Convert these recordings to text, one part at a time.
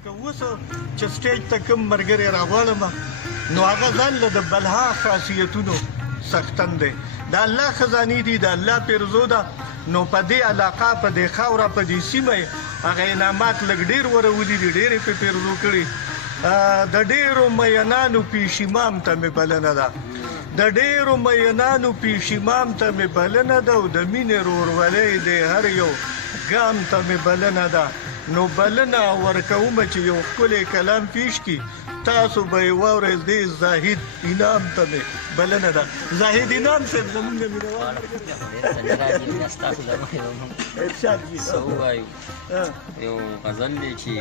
ورکه اوس چې سټیج ته کوم ملګری راغواړم نو هغه ځان له د بلها خاصیتونو څښتن دی د الله خزانې دي د الله پیرزو ده نو په دې علاقه په دې خاوره په دې سیمه هغه انعامات لږ ډېر ورولي دي ډېرې پې پیرزو کړي د ډېرو مینانو پیشیمام ته مې بلنه ده د ډېرو مینانو پیشیمام ته مې بلنه ده او د مینې ورورولۍ د هر یو ګام ته مې بلنه ده نو بلنه ورکومه چې یو ښکلی کلام پیش کړي تاسو به یې واورئ دې زاهد انعام ته مې بلنه ده زاهد انعام صاحب زموږ نه مینوال ارشاد جي څه ووایو یو غزل دی چې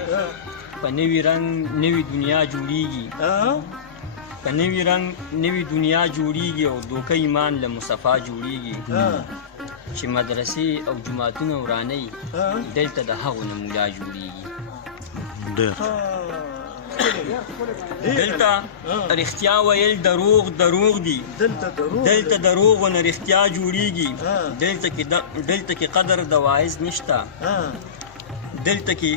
په نوي رنګ نوي دنیا جوړیږي په نوي رنګ نوي دنیا جوړیږي او دوکه ایمان له مصطفی جوړیږي چې مدرسې او جوماتونه ورانوي دلته د هغو نه مولا جوړیږي دلته رښتیا ویل دروغ دي دلته دروغونه رښتیا جوړیږي دلته کې قدر د واعظ نشته دلته کې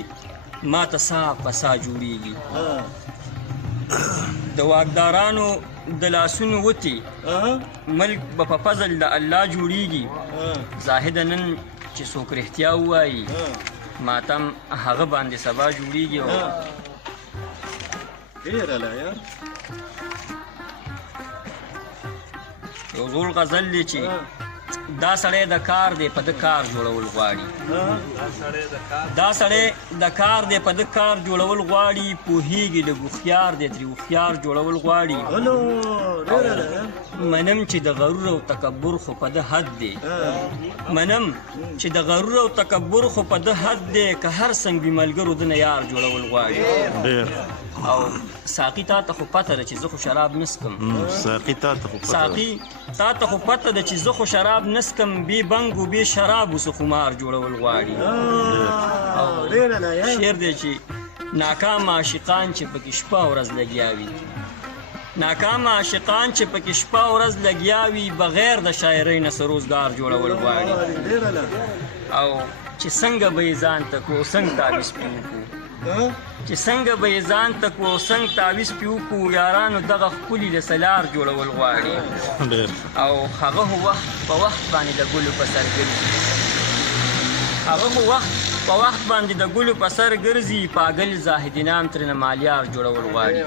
ماته سا پسا جوړیږي د واکدارانو د لاسونو وتې ملک به په فضل د الله جوړیږي زاهده نن چې څوک رښتیا ووایي ماتم هغه باندې سبا جوړیږي ډېره لا یار یو زوړ غزل دی چې دا سړی د کار دی په ده کار جوړول غواړي دا سړی د کار دی په ده کار جوړول غواړي پوهېږي لږ هوښیار دی ترې هوښیار جوړول غواړي منم چې د غرور او تکبر خو په ده حد دی منم چې د غرور او تکبر خو په ده حد دی که هر څنګ وي ملګرو ده نه یار جوړول غواړي او ساقي تا ته خو پته ده چې زه خو شراب نه څښم ساقي تا ته خو پته ده چې زه خو شراب نه څښم بې بنګ و بې شرابو څه خمار جوړول غواړي او شعر دی چې ناکام عاشقان چې پکې شپه ورځ لګیا وي ناکام عاشقان چې پکې شپه ورځ لګیا وي بغیر د شاعرۍ نه څه روزګار جوړول غواړي او چې څنګه به یې ځان ته کړو څنګه تعویض پې وکړو چې څنګه به یې ځان ته کړو څنګه تعویض پې وکړو یارانو دغه ښکلي د سلار جوړول غواړي او هغه وخت په وخت باندې د ګلو په سر ګرځي هغه وخت په وخت باندې د ګلو په سر ګرځي پاگل زاهد انعام ترېنه مالیار جوړول غواړي